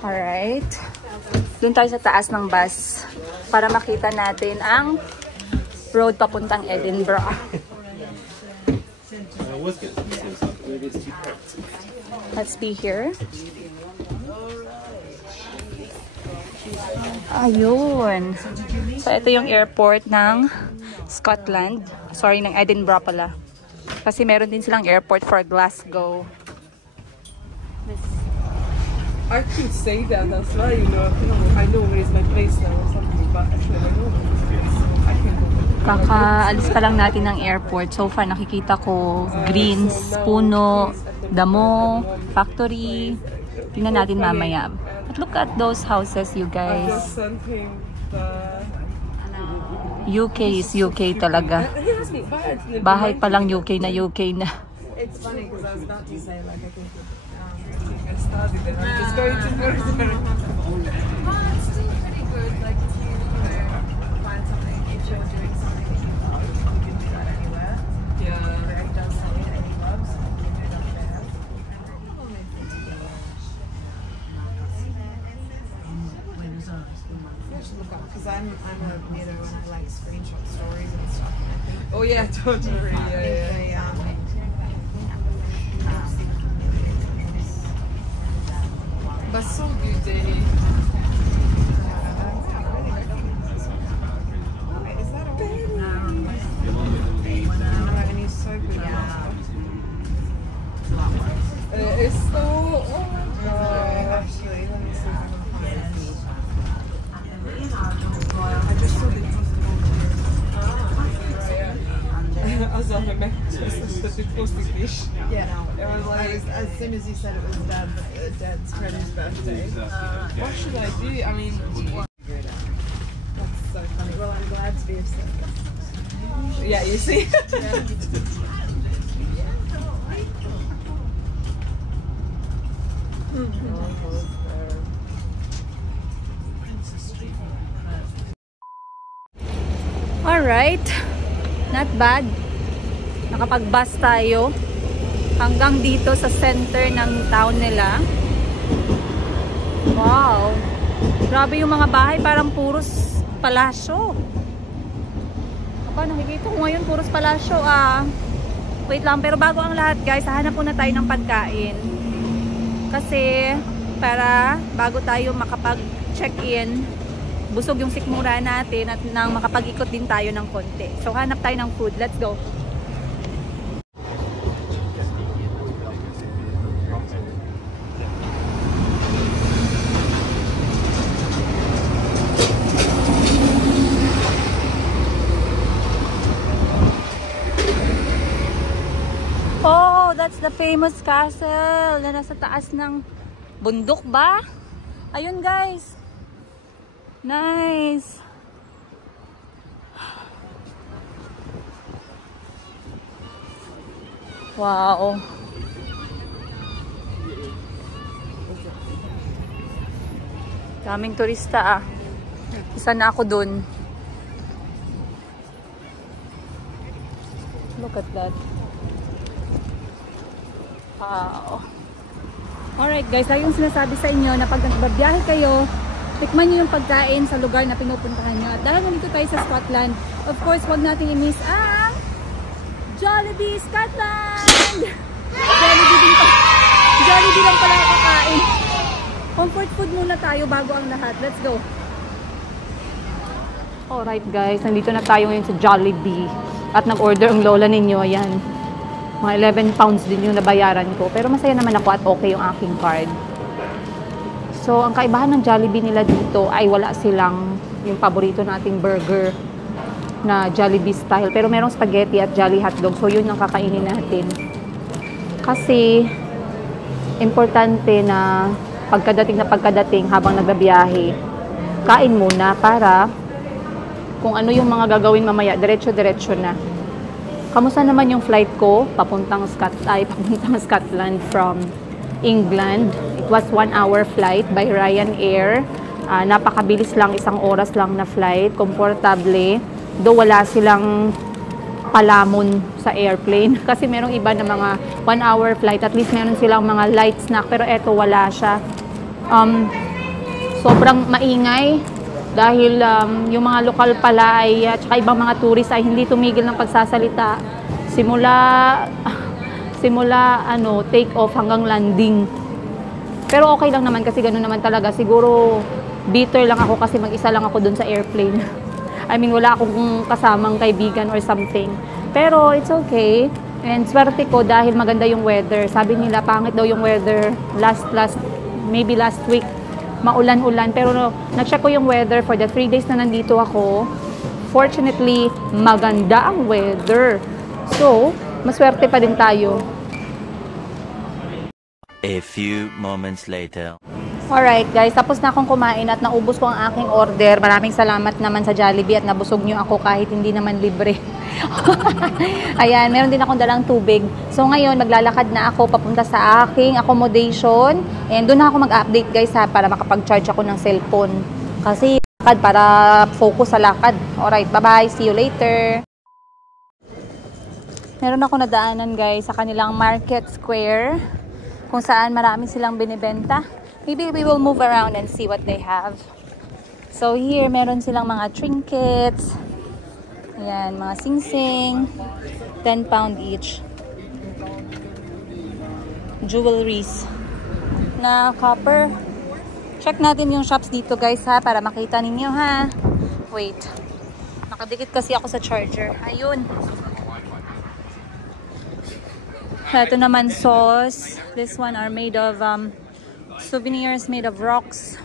Alright. Doon tayo sa taas ng bus para makita natin ang road papuntang Edinburgh. Let's be here. Ayun. So, ito yung airport ng Scotland. Sorry, ng Edinburgh pala. Kasi meron din silang airport for Glasgow. I could say that as well, you know. I know where is my place now or something, but actually I don't know where it is, so I can go. Kakaalis pa lang natin ng airport. So far, nakikita ko greens, puno, damo, factory. Tingnan natin mamaya. But look at those houses, you guys. UK is UK talaga. Bahay pa lang UK na UK na. It's funny because I was about to say like I think I started and I'm just going to it's still pretty good. Like if you find something, if you're doing something that you love, you can do that anywhere. Yeah. Very does say it any clubs, you can do that there. Look up because I'm a weirdo and I like screenshot stories and stuff. And I think oh yeah, totally. Yeah. But so good day. Is that all? And he's so good. It's so. Oh my god. Actually, let me see if I can find it. I just saw the Also, I met the toasted fish. Yeah, it was like as soon as you said it was Dad's friend's birthday. What should I do? I mean, that's so funny. Well, I'm glad to be of service. Yeah, you see. All right. Not bad. Nakapag-bus tayo hanggang dito sa center ng town nila. Wow. Grabe yung mga bahay, parang puros palasyo. Aba, nakikita ko ngayon puros palasyo ah. Wait lang, pero bago ang lahat guys, hahanap muna tayo ng pagkain. Kasi para bago tayo makapag-check-in, busog yung sikmura natin at nang makapag-ikot din tayo ng konti. So, hanap tayo ng food. Let's go. Oh, that's the famous castle na nasa taas ng bundok ba? Ayun guys. Nice. Wow. Daming turista ah. Isa na ako dun. Look at that. Wow. Alright guys, lagi yung sinasabi sa inyo na pag nagbabiyahe kayo, tikman nyo yung pagkain sa lugar na pinupuntahan nyo. At dahil nandito tayo sa Scotland, of course, huwag natin i-miss ang Jollibee Scotland! Jollibee lang pala kakain. Comfort food muna tayo bago ang lahat. Let's go! Alright guys, nandito na tayo ngayon sa Jollibee. At nag-order ang lola ninyo. Ayan. Mga 11 pounds din yung nabayaran ko. Pero masaya naman ako at okay yung aking card. So, ang kaibahan ng Jollibee nila dito ay wala silang yung paborito nating burger na Jollibee style. Pero merong spaghetti at Jolly hotdog. So, yun yung kakainin natin. Kasi, importante na pagkadating habang nagbabiyahe, kain muna para kung ano yung mga gagawin mamaya, diretso-diretso na. Kamusta naman yung flight ko papuntang Scotland from England? It was 1-hour flight by Ryanair. Napakabilis lang, 1 oras lang na flight, komportable. Though wala silang palamon sa airplane. Kasi merong iba na mga 1-hour flight, at least meron silang mga light snack. Pero eto wala siya. sobrang maingay dahil yung mga lokal pala ay at saka ibang mga tourist ay hindi tumigil ng pagsasalita simula take off hanggang landing. Pero okay lang naman kasi ganoon naman talaga. Siguro bitter lang ako kasi mag-isa lang ako dun sa airplane. I mean, wala akong kasamang kaibigan or something. Pero it's okay. And swerte ko dahil maganda yung weather. Sabi nila pangit daw yung weather maybe last week. Maulan-ulan. Pero na-check ko yung weather for the 3 days na nandito ako. Fortunately, maganda ang weather. So, maswerte pa din tayo. A few moments later. Alright guys, tapos na akong kumain at naubos ko ang aking order. Maraming salamat naman sa Jollibee at nabusog nyo ako kahit hindi naman libre. Ayan, meron din akong dalang tubig. So ngayon, maglalakad na ako papunta sa aking accommodation. And doon na ako mag-update guys ha, para makapag-charge ako ng cellphone. Kasi lakad para focus sa lakad. Alright, bye-bye. See you later. Meron ako nadaanan guys sa kanilang Market Square kung saan marami silang binibenta. Maybe we will move around and see what they have. So here, meron silang mga trinkets. Ayan, mga sing-sing. 10 pound each. Jewelries na copper. Check natin yung shops dito guys ha, para makita ninyo ha. Wait. Nakadikit kasi ako sa charger. Ayun. Ito naman sauce. This one are made of souvenirs made of rocks.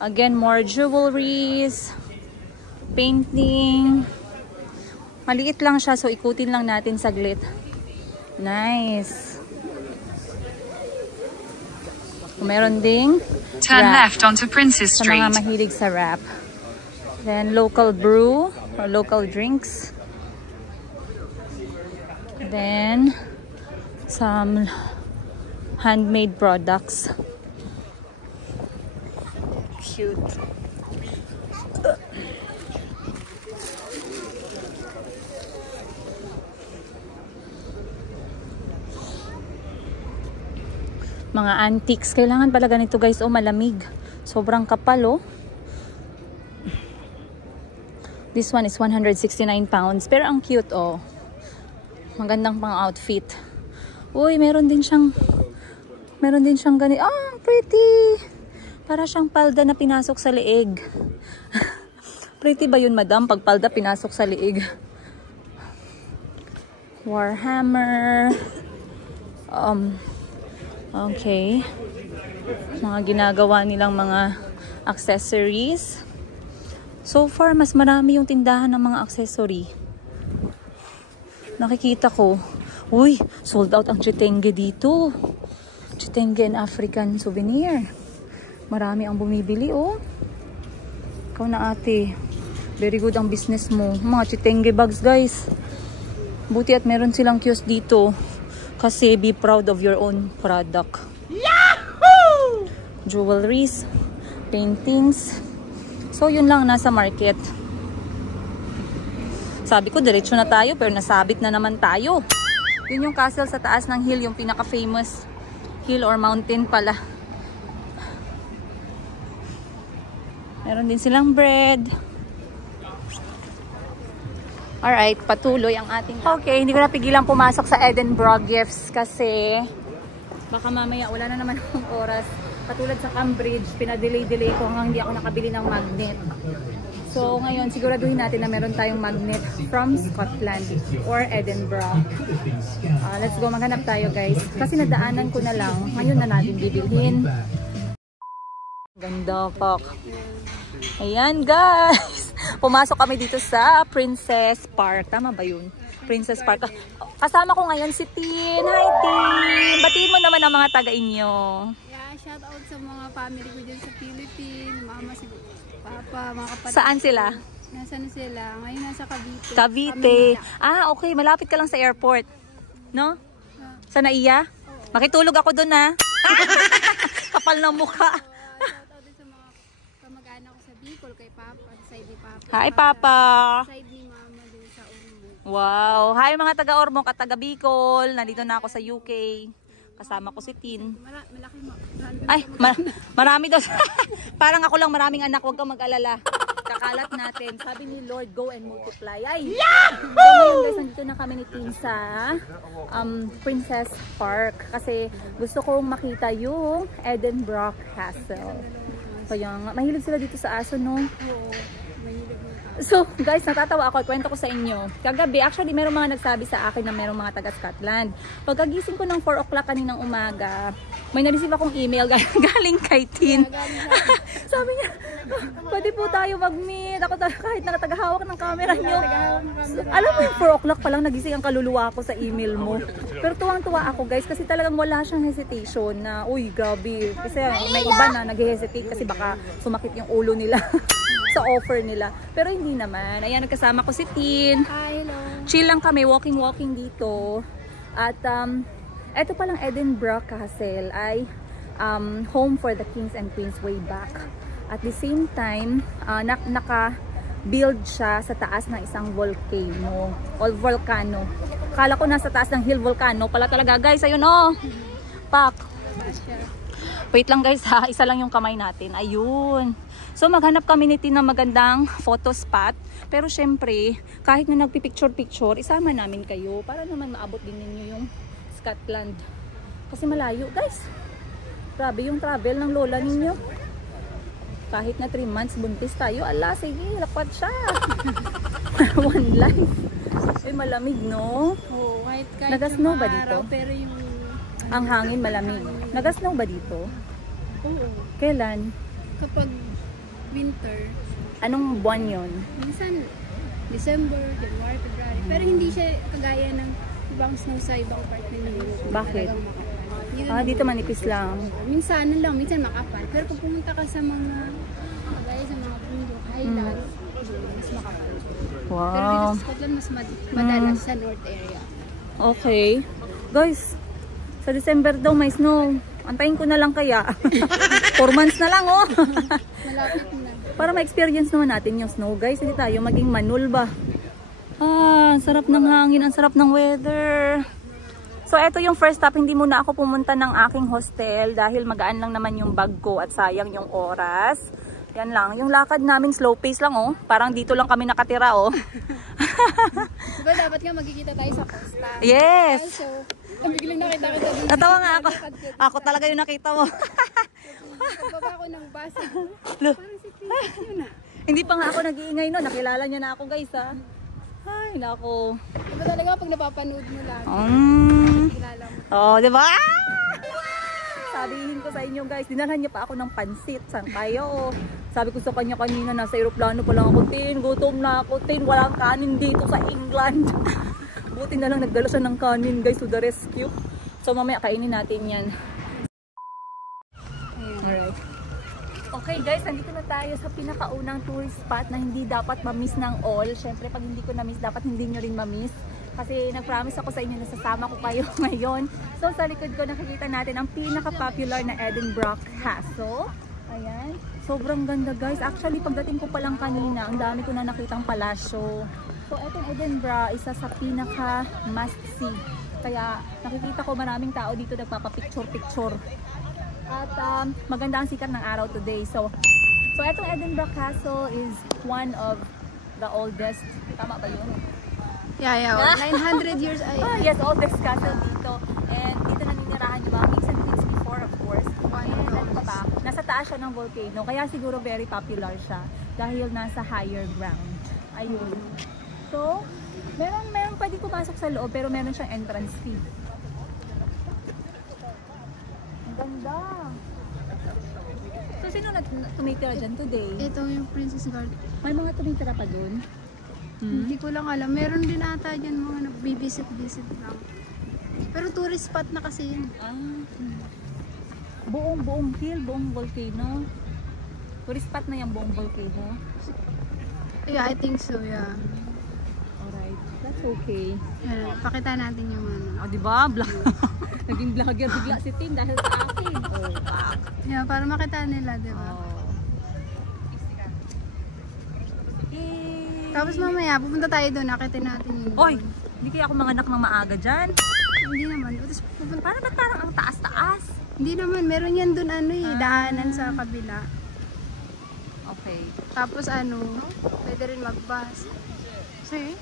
Again, more jewelries, painting. Maliit lang siya, so ikutin lang natin saglit. Nice. Meron ding turn left onto Princess sa Street. mga mahilig sa wrap. Then local brew or local drinks. Then some handmade products. Cute. Mga antiques. Kailangan pala ganito guys. Oh, malamig. Sobrang kapal oh. This one is 169 pounds. Pero ang cute oh. Magandang pang outfit. Uy, meron din siyang ganito. Ah, pretty. Para siyang palda na pinasok sa leeg. Pretty ba yun, madam? Pag palda pinasok sa leeg. Warhammer. Okay. Mga ginagawa nilang mga accessories. So far, mas marami yung tindahan ng mga accessory. Nakikita ko. Uy, sold out ang chitenge dito. Chitenge and African souvenir. Marami ang bumibili, oh. Ikaw na ate. Very good ang business mo. Mga chitenge bags, guys. Buti at meron silang kiosk dito. Kasi be proud of your own product. Yahoo! Jewelries, paintings. So, yun lang nasa market. Sabi ko, diretso na tayo, pero nasabit na naman tayo. Yun yung castle sa taas ng hill, yung pinaka-famous hill or mountain pala. Meron din silang bread. Alright, patuloy ang ating... Okay, hindi ko napigilang pumasok sa Edinburgh Gifts kasi baka mamaya wala na naman akong oras. Katulad sa Cambridge, pinadelay-delay ko hanggang hindi ako nakabili ng magnet. So ngayon, siguraduhin natin na meron tayong magnet from Scotland or Edinburgh. Let's go, maghanap tayo guys. Kasi nadaanan ko na lang, ngayon na natin bibilhin. Ganda pak. Ayan guys, pumasok kami dito sa Princess Park. Tama ba yun? Princess Park. Kasama ko ngayon si Tin. Hi Tin! Batiin mo naman ang mga taga-inyo. Yeah, shout out sa mga family ko dyan sa Philippines. Mama, si Papa, mga kapatid. Saan sila? Nasaan sila? Ngayon nasa Cavite. Cavite. Ah, okay. Malapit ka lang sa airport. No? Sa Naiya? Makitulog ako doon ha. Kapal ng mukha. Bicol kay Papa, side ni Papa. Hi Papa. Side ni Mama din sa Ormoc. Wow. Hi mga taga Ormoc at taga Bicol. Nandito na ako sa UK. Kasama ko si Tin. Malaki mo. Ay, marami daw. Parang ako lang maraming anak, huwag kang mag-alala. Kakalat natin. Sabi ni Lord, go and multiply. Ay! So ngayon guys, nandito na kami ni Tin sa Princess Park. Kasi gusto kong makita yung Edinburgh Castle. Kaya nga, mahilig sila dito sa aso, no? Oo. Mahilig mo. So guys, natatawa ako. Kwento ko sa inyo. Kagabi, actually, merong mga nagsabi sa akin na merong mga taga Scotland. Pagkagising ko ng 4 o'clock kaninang umaga, may na-receive akong email galing kay Tin. Sabi niya, pwede po tayo mag-meet. Ako kahit nakatagahawak ng camera niyo. Alam mo yung 4 o'clock pa lang nagising ang kaluluwa ko sa email mo. Pero tuwang-tuwa ako guys kasi talagang wala siyang hesitation na, uy, gabi. Kasi may iba na nag-hesitate kasi baka sumakit yung ulo nila. Sa offer nila. Pero hindi naman. Ayan, nagkasama ko si Tin. Hi, hello. Chill lang kami, walking dito. At eto palang Edinburgh Castle ay home for the kings and queens way back. At the same time, naka-build siya sa taas ng isang volcano. O volcano. Kala ko nasa taas ng hill volcano. Pala talaga guys, ayun oh. Pak. Wait lang guys ha, isa lang yung kamay natin. Ayun. So maghanap kami ni Tin ng magandang photo spot. Pero syempre, kahit na nagpipicture-picture, isama namin kayo para naman maabot din ninyo yung Scotland. Kasi malayo guys. Grabe yung travel ng lola ninyo. Kahit na 3 months buntis tayo, ala sige, lapat siya. One life. Eh malamig no? Oo, kahit Nag-snow ba yung dito? araw, pero yung Ang hangin malamig. Nag-snow ba dito? oo. Kailan? Kapag winter, Anong buwan yon? minsan December, January, February. Pero hindi siya kagaya ng ibang snow sa ibang part ng mundo. Bakit? Talagang makapal. Yun, Dito manipis lang. minsan ano lang, minsan makapal. Pero kung pumunta ka sa mga kagaya sa mga bundok, highlands, mas makapal. Pero dito Wow. sa Scotland, mas madalas sa north area. Okay. Guys, sa December daw may snow. Antayin ko na lang kaya. 4 months na lang oh. Malapit na. Para ma-experience naman natin yung snow guys. Hindi tayo maging manul ba. Ang sarap ng hangin. Ang sarap ng weather. So eto yung first stop. Hindi muna ako pumunta ng aking hostel. Dahil magaan lang naman yung bag ko. At sayang yung oras. Yan lang. Yung lakad namin slow pace lang oh. Parang dito lang kami nakatira oh. Diba dapat nga magkikita tayo sa Costa? Yes! So, biglang nakita kita dun. Natawa nga ako. Ako talaga yung nakita mo. Pagbaba ko ng bus. Look. Parang si Princess yun ah. Hindi pa nga ako nag-iingay no. Nakilala niya na ako guys ha. Ay nako. Diba talaga pag napapanood mo lang, kilala mo. Oh, di ba? Sabihin ko sa inyo guys, dinalhan niya pa ako ng pansit. Saan tayo? Sabi ko sa kanya kanina, nasa aeroplano pa lang ako, Tin. Gutom na ako, Tin. Walang kanin dito sa England. Buti na lang nagdala siya ng kanin guys to the rescue. So mamaya kainin natin yan. Alright. Okay guys, nandito na tayo sa pinakaunang tourist spot na hindi dapat ma-miss ng all. Siyempre pag hindi ko na-miss, dapat hindi nyo rin ma-miss. Kasi nag-promise ako sa inyo na sasama ko kayo ngayon. So sa likod ko nakikita natin ang pinaka-popular na Edinburgh Castle. Ayan. Sobrang ganda guys. Actually pagdating ko pa lang kanina, ang dami ko na nakitang palasyo. So etong Edinburgh, isa sa pinaka must see. Kaya nakikita ko maraming tao dito nagpapapicture-picture. At maganda ang sikat ng araw today. So etong Edinburgh Castle is one of the oldest. Tama ba yun? Yeah. 900 years. Yes, oldest castle dito. And dito naninirahan yung mga kings and queens before, of course. And ano pa ba? Nasa taas siya ng volcano. Kaya siguro very popular siya. Dahil nasa higher ground. Ayun. So, meron pwede pumasok sa loob pero meron siyang entrance fee. Ang ganda. So, sino tumitira dyan today? Ito yung Princess Garden. May mga tumitira pa dun? Hindi ko lang alam. Meron din ata dyan mga nagbibisit lang. Pero tourist spot na kasi yun. Buong hill, buong volcano. Tourist spot na yung buong volcano. Yeah, I think so, yeah. Alright, that's okay. Yan, pakita natin yung ano. O, diba? Naging vlogger bigla si Tin dahil sa akin. Oh, back. Yeah, para makita nila, diba? Oh. Tapos mamaya, pupunta tayo doon, nakitin natin yun. Oy, hindi kaya ako manganak ng maaga dyan. Hindi naman. Tapos pupunta. Parang ang taas-taas. Hindi naman. Meron yan dun daanan sa kabila. Okay. Tapos pwede rin mag-bus. See?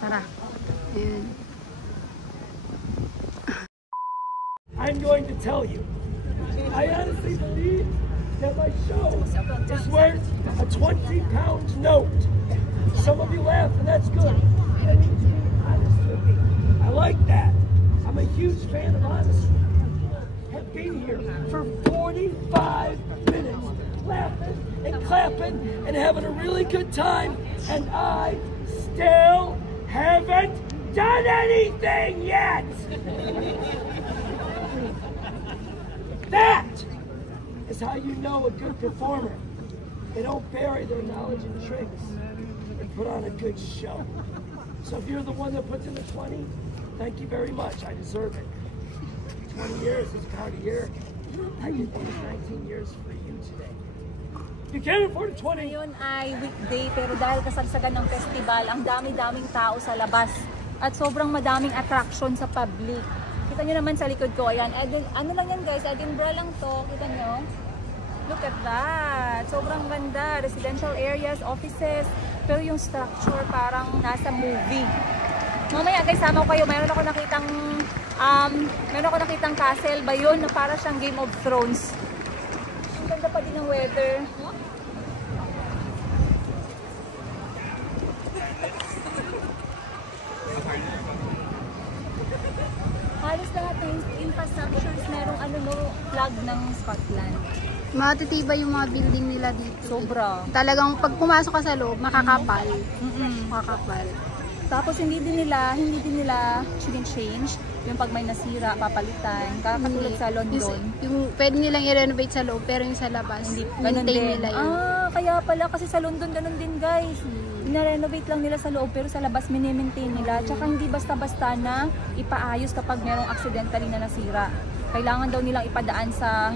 Tara. Ayun. I'm going to tell you, I honestly believe that my show is worth a 20-pound note. Some of you laugh, and that's good. I like that. I'm a huge fan of honesty. I've been here for 45 minutes, laughing and clapping and having a really good time, and I still haven't done anything yet. That is how you know a good performer. They don't bury their knowledge in tricks. They put on a good show. So if you're the one that puts in the 20, thank you very much. I deserve it. 20 years is about a year. I did these 19 years for you today. You can't afford a 20. Ngayon ay weekday pero dahil kasagsagan ng festival, ang dami-daming tao sa labas at sobrang madaming attraction sa public. Kita nyo naman sa likod ko, ayan. Ano lang yan guys, Edinburgh lang to. Kita nyo? Look at that. Sobrang ganda. Residential areas, offices. Pero yung structure parang nasa movie. Mamaya guys, sama ko kayo. Meron ako nakitang castle ba yun na para siyang Game of Thrones. Ang ganda pa din ng weather. Halos lahat ng infrastructures merong flag ng Scotland. Matitibay yung mga building nila dito. Sobra. Talagang pag pumasok ka sa loob, makakapal. Makakapal. Tapos hindi din nila change yung pag may nasira, papalitan. Katulad sa London. Yung pwede nilang i-renovate sa loob, pero yung sa labas, Ganun maintain din. nila yun. Kaya pala kasi sa London ganun din guys. Na-renovate lang nila sa loob pero sa labas mini-maintain nila. Tsaka hindi basta-basta na ipaayos kapag merong accidentally na nasira. Kailangan daw nilang ipadaan sa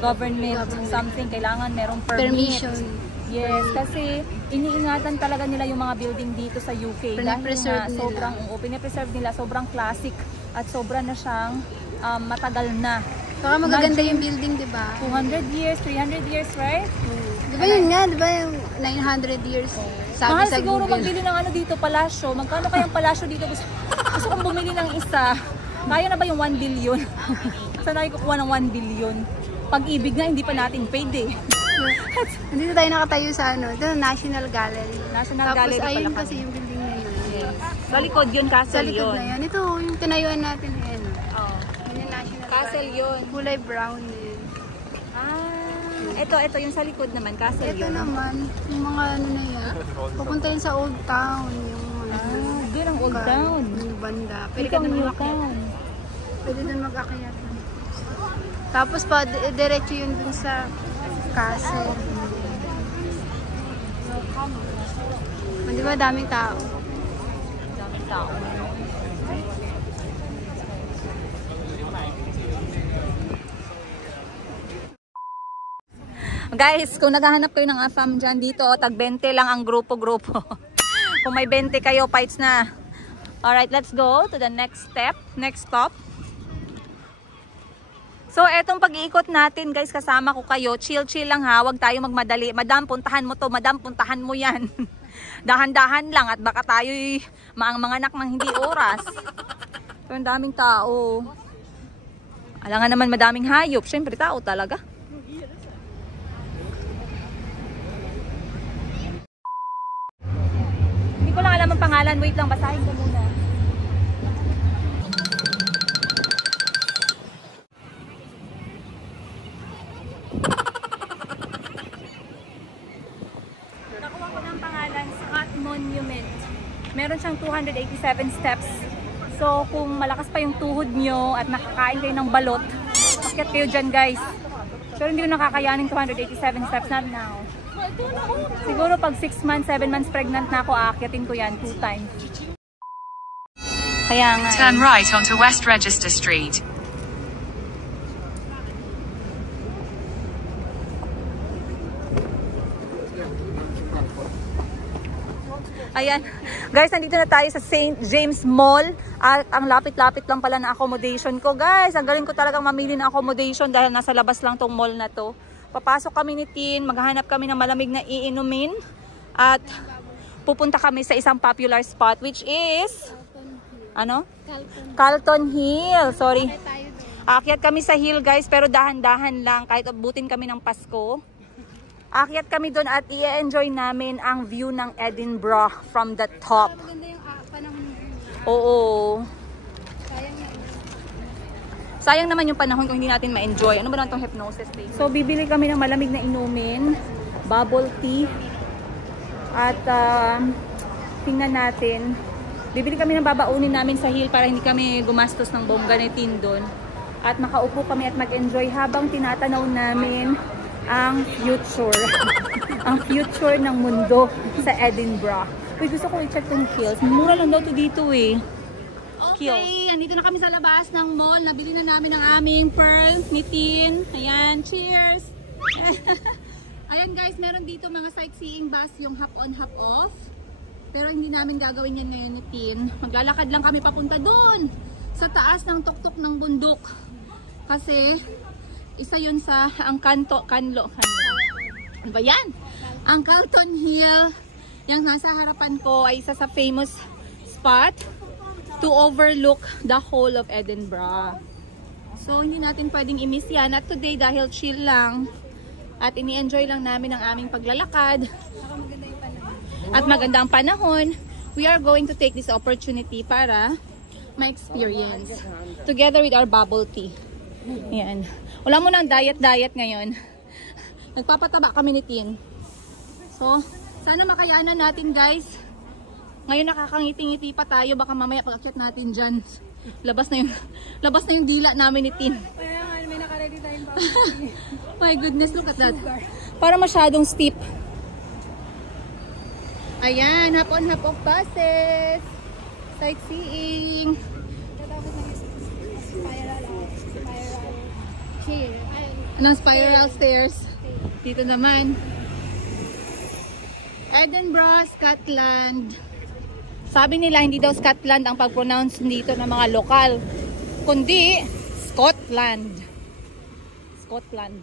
government something. Kailangan merong permission. Yes, kasi iniingatan talaga nila yung mga building dito sa UK. Pinipreserve nila. Sobrang, pinipreserve nila. Sobrang classic at sobra na siyang matagal na. Saka magaganda yung building, di ba? 200 years, 300 years, right? Di ba yun nga? Di ba yung 900 years? Sabi Mahal sa siguro Google. magbili ng dito, palasyo. Magkano kayang palasyo dito? Gusto kong bumili ng isa. Kaya na ba yung 1 billion? Saan tayo kukuha ng 1 billion? Pag-ibig nga, hindi pa natin paid eh. Dito tayo nakatayo sa ito, National Gallery. National Tapos Gallery ayun pala kasi yung building na yun. Yes. Sa likod yun, Sa castle likod yun. na yan. Ito, yung tinayuan natin yan. Oh. Yun yung National Castle Gallery. yun. Kulay brown din. Ito yung sa likod naman, castle Ito yun. naman, yung mga na yan. Pupunta yun sa Old Town. Yung Doon ang Old Town. Yung banda. Pwede Ito ka ang dun New mag-akyat. Town. Pwede dun mag-akyat. Tapos pa, diretso yun dun sa castle. Di ba daming tao? Daming tao. Guys, kung naghahanap kayo ng AFAM dyan dito, tag 20 lang ang grupo-grupo. Kung may 20 kayo, fights na. Alright, let's go to the next stop. So, etong pag-iikot natin, guys, kasama ko kayo. Chill-chill lang ha, huwag tayo magmadali. Madam, puntahan mo to. Madam, puntahan mo yan. Dahan-dahan lang at baka tayo'y maang-manganak ng hindi oras. So, ang daming tao. Alangan naman madaming hayop. Siyempre, tao talaga. Hindi ko lang alam ang pangalan. Wait lang, basahin ko muna. Nakuha ko ng pangalan, Scott Monument. Meron siyang 287 steps. So, kung malakas pa yung tuhod nyo at nakakain kayo ng balot, akyat kayo dyan, guys. Pero hindi ko nakakayanin 287 steps, not now. Siguro pag 6 months, 7 months pregnant na ako, aakyatin ko yan 2 times. Kaya nga. Turn right onto West Register Street. Ayan. Guys, nandito na tayo sa St. James Mall. At ang lapit-lapit lang pala na accommodation ko. Guys, ang galing ko talagang mamili ng accommodation dahil nasa labas lang tong mall na to. Papasok kami ni Tin, maghahanap kami ng malamig na iinumin. At pupunta kami sa isang popular spot which is... Ano? Carlton Hill. Sorry. Aakyat kami sa hill guys, pero dahan-dahan lang kahit abutin kami ng Pasko. Aakyat kami doon at i-enjoy namin ang view ng Edinburgh from the top. Maganda yung panahon. Oo. Sayang na. Sayang naman yung panahon kung hindi natin ma-enjoy. Ano ba naman itong hypnosis place? So, bibili kami ng malamig na inumin, bubble tea, at tingnan natin. Bibili kami ng babaunin namin sa hill para hindi kami gumastos ng bongga ni Tin doon. At makaupo kami at mag-enjoy habang tinatanaw namin ang future. Ang future ng mundo sa Edinburgh. Uy, gusto ko i-check tong Kiehl's. Mura lang daw to dito eh. Okay, andito na kami sa labas ng mall. Nabili na namin ang aming pearl ni Tin. Ayan, cheers! Ayan guys, meron dito mga sightseeing bus, yung hop on, hop off. Pero hindi namin gagawin yan ngayon ni Tin. Maglalakad lang kami papunta doon sa taas ng tuktok ng bundok. Kasi isa yun sa ang ano ba yan? Ang Carlton Hill, yung nasa harapan ko ay isa sa famous spot to overlook the whole of Edinburgh. So hindi natin pwedeng i-miss yan. At today dahil chill lang at ini-enjoy lang namin ang aming paglalakad at maganda ang panahon, we are going to take this opportunity para ma-experience together with our bubble tea. Ayan. Wala mo nang diet-diet ngayon. Nagpapataba kami ni Tin. So, sana makayanan natin guys. Ngayon nakakangiti-ngiti pa tayo. Baka mamaya pag-akyat natin dyan, labas na yung dila namin ni Tin. Kaya nga, may nakaredy tayong bubble. My goodness, look at that. Para masyadong steep. Ayan, hop on, hop off buses. Sightseeing. Tapos na yung spiral chair. Anong spiral stairs? Dito naman. Edinburgh, Scotland. Sabi nila hindi daw Scotland ang pag-pronounce dito ng mga lokal, kundi Scotland. Scotland.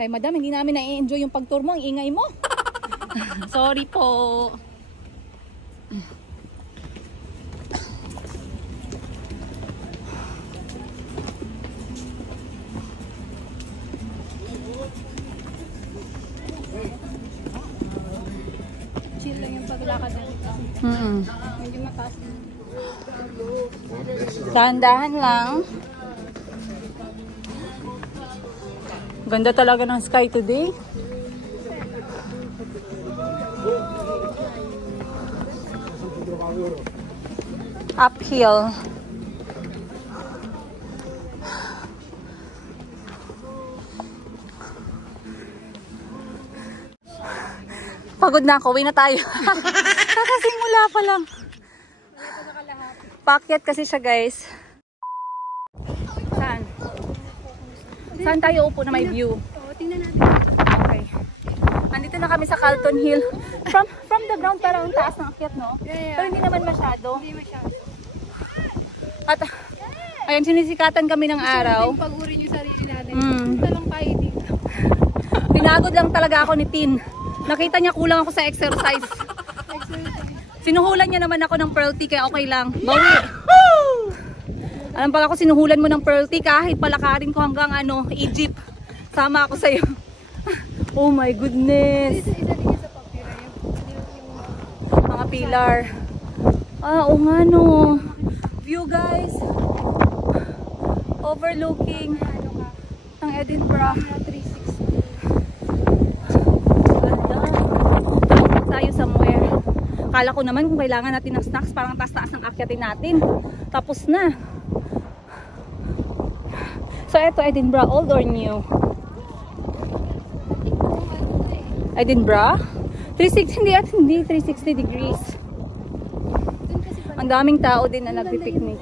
Kaya madam, hindi namin na-enjoy yung pag-tour mo. Ang ingay mo. Sorry po. Chill lang yung paglakad nito. Medyo mataas din. Dahan-dahan lang. Ganda talaga ng sky today. Uphill. Pagod na ako, uwi na tayo. Kakasimula pa lang. Paakyat kasi siya guys. Saan? Saan tayo upo na may view? Oo, tingnan natin. Okay. Andito na kami sa Carlton Hill. From the ground parang ang taas ng akyat, no? Yeah. Pero hindi naman masyado. Hindi masyado. At ayan, sinisikatan kami ng araw. Pag-uri yung sarili natin. Mm. Talong tayo dito. Pinagod lang talaga ako ni Tin. Nakita niya kulang ako sa exercise. Sinuhulan niya naman ako ng pearl tea kaya okay lang. Bawi. Alam pala ako sinuhulan mo ng pearl tea kahit palakarin ko hanggang Egypt. Sama ako sa'yo. Oh my goodness. Isa din yan sa papira. Mga pillar. Oo nga no. View guys. Overlooking ng Edinburgh. 360. Tayo somewhere. Akala ko naman kung kailangan natin ng snacks, parang taas-taas ng akyatin natin. Tapos na. So eto, Edinburgh, old or new? Edinburgh? 360, hindi 360 degrees. Ang daming tao din na nagpipiknik.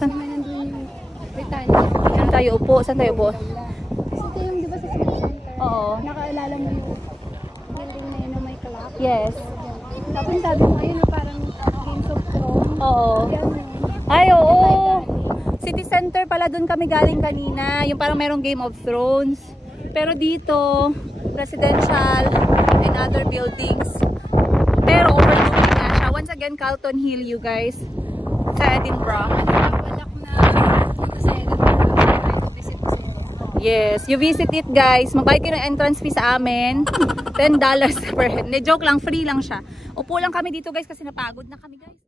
Saan? May nandun yung Britannia. Saan tayo upo? Saan tayo upo? Kasi ito yung, di ba sa City Center? Oo. Nakaalala mo yung building na yun na may clock? Yes. Tapos sabi mo ayun na parang Games of Thrones. Oo. Yan. Ay, oo. City Center pala dun kami galing kanina. Yung parang merong Game of Thrones. Pero dito, residential and other buildings. Pero overlooking na siya. Once again, Carlton Hill, you guys. Sa Edinburgh. Balak na punta sa Edinburgh. Visit ko sa Edinburgh. Yes, you visit it guys. Magbayad kayo ng entrance fee sa amin. $10 per head. Joke lang, free lang siya. Upo lang kami dito guys kasi napagod na kami guys.